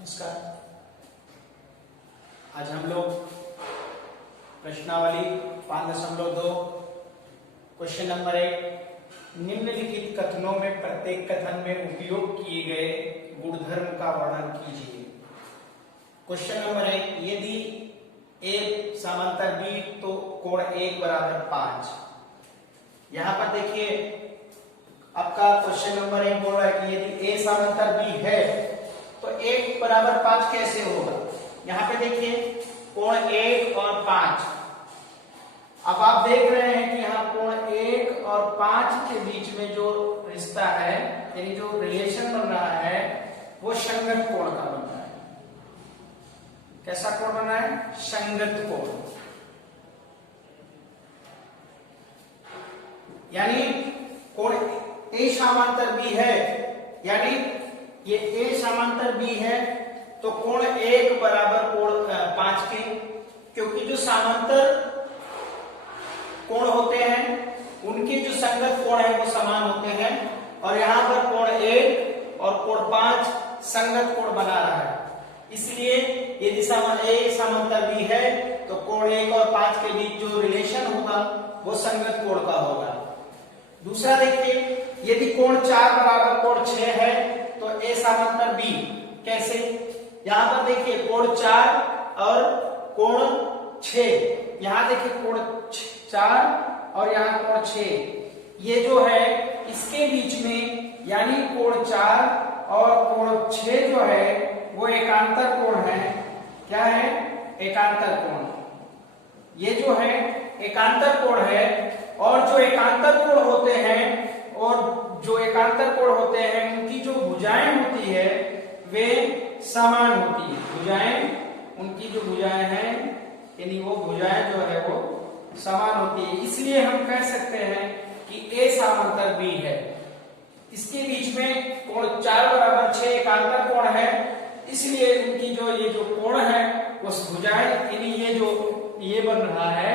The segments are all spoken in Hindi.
नमस्कार। आज हम लोग प्रश्नावली 5.2 क्वेश्चन नंबर 1 निम्नलिखित कथनों में प्रत्येक कथन में उपयोग किए गए गुणधर्म का वर्णन कीजिए। क्वेश्चन नंबर 1 यदि A समांतर B तो कोण 1 बराबर 5। यहां पर देखिए आपका क्वेश्चन नंबर 1 बोल रहा है कि यदि A समांतर B है तो 1 बराबर 5 कैसे होगा। यहाँ पे देखिए कोण 1 और 5। अब आप देख रहे हैं कि यहाँ कोण 1 और 5 के बीच में जो रिश्ता है यानी जो रिलेशन बन रहा है वो संगत कोण का बन रहा है। कैसा कोण बन रहा है? संगत कोण। यानी कोण A समांतर B है, यानी ये A समांतर B है तो कोण 1 बराबर कोण 5 के, क्योंकि जो समांतर कोण होते हैं उनके जो संगत कोण है वो समान होते हैं और यहाँ पर कोण 1 और कोण 5 संगत कोण बना रहा है। इसलिए यदि A समांतर B है तो कोण 1 और 5 के बीच जो रिलेशन होगा वो संगत कोण का होगा। दूसरा देखिए यदि कोण 4 बराबर कोण 6 है तो A समांतर B कैसे। यहां पर देखिए कोण 4 और कोण 6, यहां देखिए कोण 4 और यहां कोण 6, ये जो है इसके बीच में यानी कोण 4 और कोण 6 जो है वो एकांतर कोण है। क्या है? एकांतर कोण। ये जो है एकांतर कोण है और जो एकांतर कोण होते हैं उनकी जो भुजाएं होती है वे समान होती है। भुजाएं, उनकी जो भुजाएं हैं यानी वो भुजाएं जो है वो समान होती है। इसलिए हम कह सकते हैं कि A समांतर B है। इसके बीच में कोण 4 बराबर 6 एकांतर कोण है, इसलिए उनकी जो ये जो कोण है वो भुजाएं यानी ये जो ये बन रहा है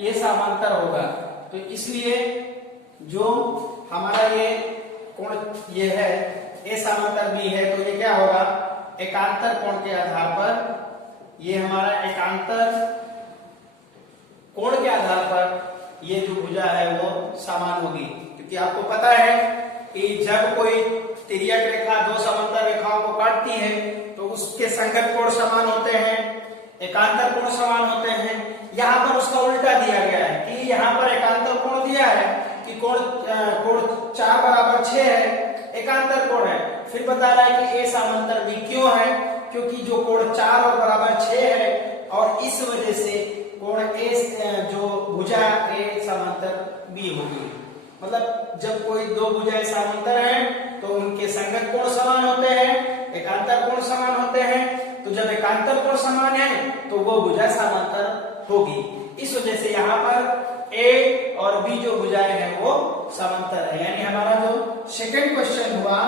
ये समांतर होगा। तो इसलिए जो हमारा ये कोण ये है A समांतर B है तो ये क्या होगा? एकांतर कोण के आधार पर ये हमारा एकांतर कोण के आधार पर ये जो भुजा है वो समान होगी। क्योंकि आपको पता है कि जब कोई तिर्यक रेखा दो समांतर रेखाओं को काटती है तो उसके संगत कोण समान होते हैं, एकांतर कोण समान होते हैं। यहाँ पर उसका उल्टा दिया गया है कि यहाँ पर एकांतर कोण दिया है कि कोण 4 बराबर 6 है, एकांतर कोण है। फिर बता रहा है कि A समांतर B क्यों है? क्योंकि जो कोण 4 और बराबर 6 है और इस वजह से कोण A जो भुजा A समांतर B होगी। मतलब जब कोई दो भुजाएं समांतर हैं तो उनके संगत कोण समान होते हैं, एकांतर कोण समान होते हैं। तो जब एकांतर कोण समान है तो वो भुजा समांतर होगी। इस वजह से यहाँ पर A और B जो भुजाएं हैं वो समांतर है। यानी हमारा जो सेकंड क्वेश्चन हुआ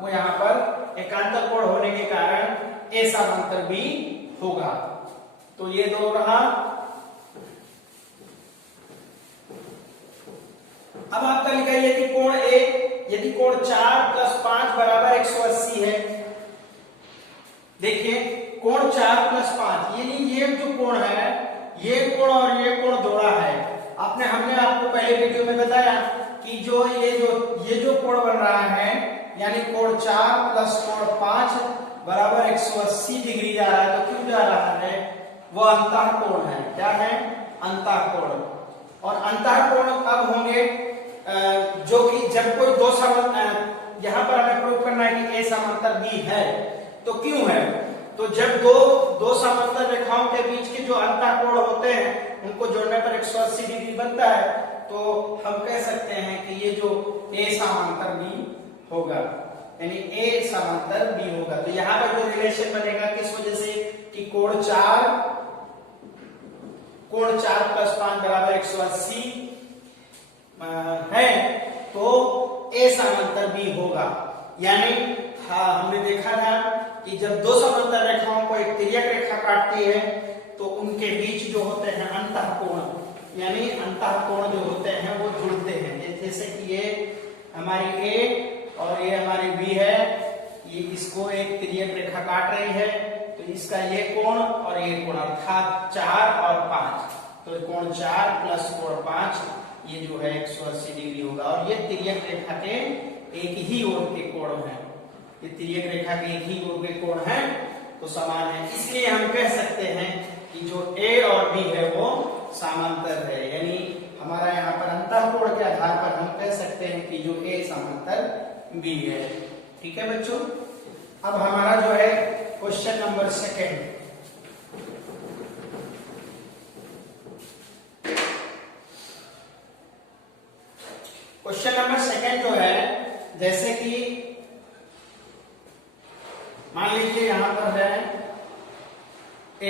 वो यहाँ पर एकांतर कोण होने के कारण A समांतर B होगा। तो ये दो रहा। अब आपका लिखा है यदि कोण A यदि कोण 4 + 5 बराबर 180 है। देखिए कोण 4 + 5 यानी ये जो कोण है ये कोण और ये कोण जोड़ा है। हमने आपको पहले वीडियो में बताया कि ये जो कोण बन रहा है यानी कोण 4 + कोण 5 बराबर 180 डिग्री जा रहा है। तो क्यों जा रहा है? वो अंतः कोण है। क्या है? अंतः कोण। और अंतः कोण कब होंगे? जो कि जब कोई दो समांतर, यहाँ पर हमें प्रूव करना है कि A समांतर B है। तो क्यों है? तो जब दो समांतर रेखाओं के बीच के जो अंतः कोण होते हैं उनको जोड़ने पर 180 डिग्री बनता है। तो हम कह सकते हैं कि ये जो A समांतर B होगा यानी A समांतर B होगा। तो यहाँ पर जो रिलेशन बनेगा किस वजह से कि कोण 4 + 5 बराबर 180 है तो A समांतर B होगा। यानी हमने देखा था कि जब दो समांतर रेखाओं को एक तिर्यक रेखा काटती है तो उनके बीच जो होते हैं अंतः कोण यानी अंतः कोण जो होते हैं वो जुड़ते हैं। जैसे कि ये हमारी A और ये हमारी B है, ये इसको एक तिर्यक रेखा काट रही है, तो इसका ये कोण और ये कोण अर्थात 4 और 5, तो कोण 4 प्लस कोण 5 ये जो है 180 डिग्री होगा। और ये तिर्यक रेखा के एक ही ओर के कोण है, ये तिर्यक रेखा के एक ही ओर के कोण है, तो समान है। इसलिए हम कह सकते हैं कि जो A और B है वो समांतर है, यानी हमारा यहाँ पर अंतःकोण के आधार पर हम कह सकते हैं कि जो A समांतर B है। ठीक है बच्चों, अब हमारा जो है क्वेश्चन नंबर 2। क्वेश्चन नंबर 2 जो है, जैसे कि मान लीजिए यहां पर है A,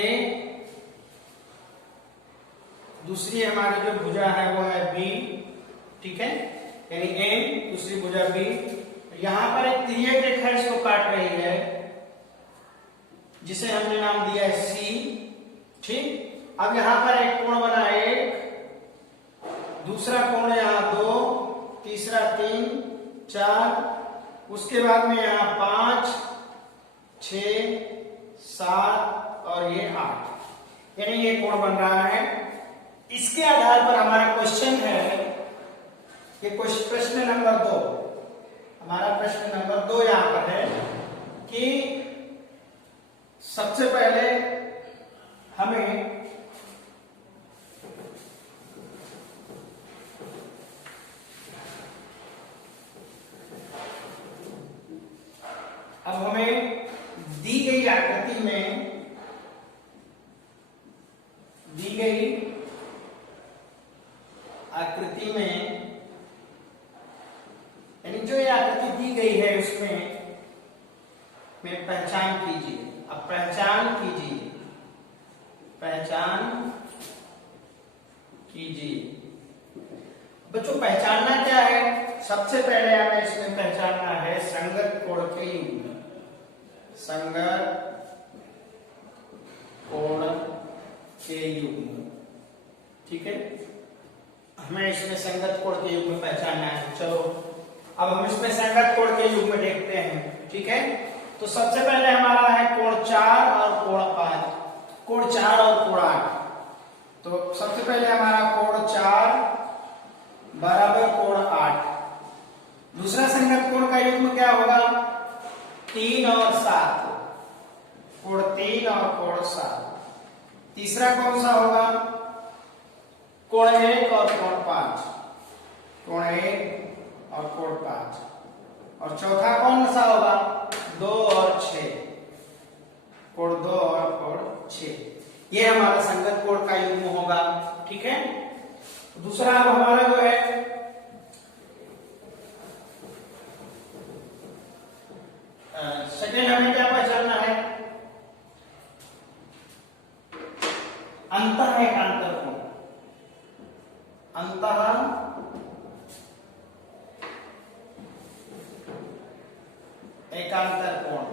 दूसरी हमारी जो भुजा है वो है B, ठीक है, यानी A दूसरी भुजा B, यहां पर एक तिर्यक रेखा इसको काट रही है जिसे हमने नाम दिया है C, ठीक। अब यहां पर एक कोण बना 1, दूसरा कोण यहां 2, तीसरा 3, 4, उसके बाद में यहां 5, 6, 7 और ये 8, यानी ये कोण बन रहा है। इसके आधार पर हमारा क्वेश्चन है, ये प्रश्न नंबर 2, हमारा प्रश्न नंबर 2 यहां पर है कि सबसे पहले हमें दी गई आकृति में यानी जो ये आकृति दी गई है उसमें में पहचान कीजिए। अब पहचान कीजिए बच्चों, पहचानना क्या है? सबसे पहले हमें इसमें पहचानना है संगत कोण के युग्म, संगत कोण के युग्म, ठीक है, हमें इसमें संगत कोण के युग्म पहचानना है। चलो अब हम इसमें संगत कोण के युग्म देखते हैं, ठीक है। तो सबसे पहले हमारा है कोण 4 और कोण 5, कोण 4 और कोण 8। तो सबसे पहले हमारा कोण 4 बराबर कोण 8। दूसरा संगत कोण का युग्म क्या होगा? 3 और 7, कोण 3 और कोण 7। तीसरा कौन सा होगा? कोण 1 और कोण 5, कोण 1 और कोण 5। और चौथा कौन सा होगा? 2 और 6, कोण 2 और कोण 6। ये हमारा संगत कोण का युग्म होगा, ठीक है। दूसरा अब हमारा जो है सेकेंड, हमें क्या पहचानना है? अंतः एकांतर कोण, अंतः एकांतर कोण।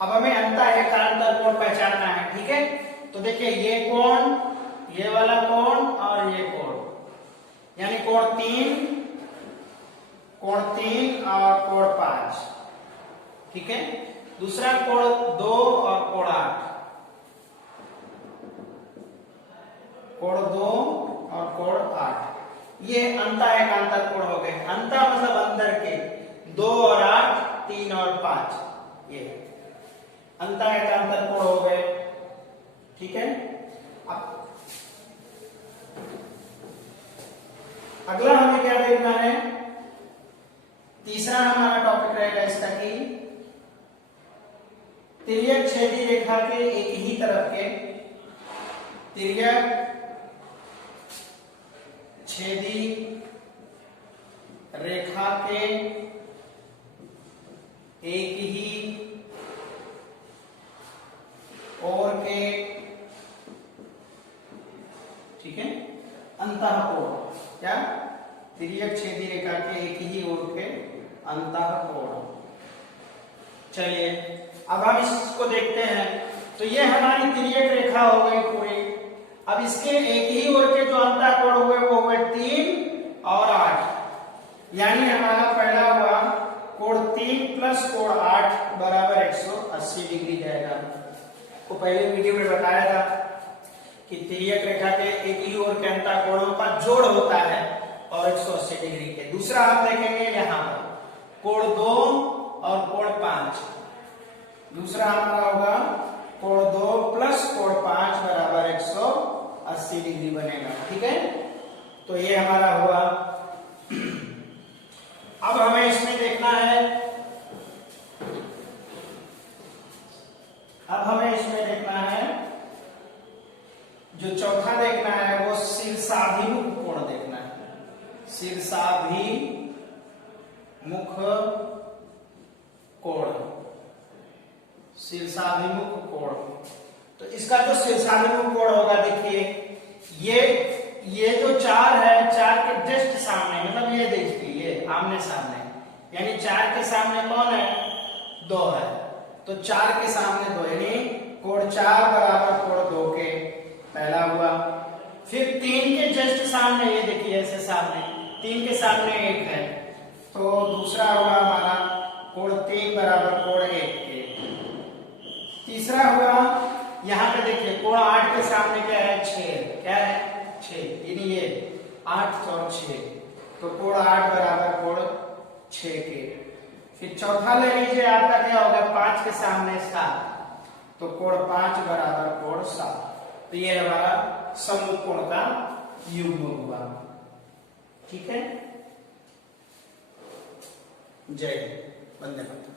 अब हमें अंतः एकांतर कोण पहचानना है, ठीक है। तो देखिए ये कोण, ये वाला कोण और ये कोण, यानी कोण 3 और कोण 5, ठीक है। दूसरा कोण 2 और कोण 8, कोण 2 और कोण 8, ये अंतः एकांतर कोण हो गए। अंतः मतलब अंदर के, 2 और 8, 3 और 5, ये अंतः एकांतर कोण हो गए, ठीक है। अब अगला हमें क्या देखना है? तीसरा हमारा टॉपिक रहेगा इसका कि तिर्यक छेदी रेखा के एक ही तरफ के, तिर्यक छेदी रेखा के एक ही ओर के, ठीक है, अंतःकोण, क्या? तिर्यक छेदी रेखा के एक ही ओर के अंतःकोण। चलिए अब हम इसको देखते हैं। तो ये हमारी तिर्यक रेखा हो गई पूरी। अब इसके एक ही ओर के जो अंतःकोण हुए वो हुए 3 और 8, यानी हमारा पहला हुआ प्लस कोण 8 बराबर 180 डिग्री जाएगा। को पहले वीडियो में बताया था कि तिर्यक रेखा के एक ही ओर के अंतःकोणों का जोड़ होता है और 180 डिग्री के। दूसरा हम देखेंगे यहाँ पर कोण 2 और कोण 5। दूसरा हमारा होगा कोण 2 प्लस कोण 5 बराबर 180 डिग्री बनेगा। ठीक है, तो ये हमारा हुआ। अब हमें इसमें देखना है, जो चौथा देखना है वो शीर्षाभिमुख कोण देखना है। शीर्षाभिमुख कोण, शीर्षाभिमुख कोण। तो इसका जो शीर्षाभिमुख कोण होगा, देखिए ये जो 4 है, 4 के जस्ट सामने, मतलब ये देखिए ये आमने सामने, यानी 4 के सामने कौन है, 2 है। तो 4 के सामने 2, यानी कोण 4 बराबर कोण 2 के पहला हुआ। फिर 3 के जस्ट सामने, ये देखिए ऐसे सामने, 3 के सामने 1 है, तो दूसरा हुआ हमारा कोण 3 बराबर कोण 1 के। तीसरा हुआ यहाँ पे देखिए कोण 8 के सामने क्या है, 6, क्या है 6, यानी ये 8 और 6, तो कोण 8 बराबर कोण 6 के। फिर चौथा ले लीजिए, आपका क्या होगा, 5 के सामने 7, तो कोण 5 बराबर कोण 7। तो ये हमारा सम्मुख कोण का युग्म हुआ। ठीक है, जय हिंद, वंदे मातरम।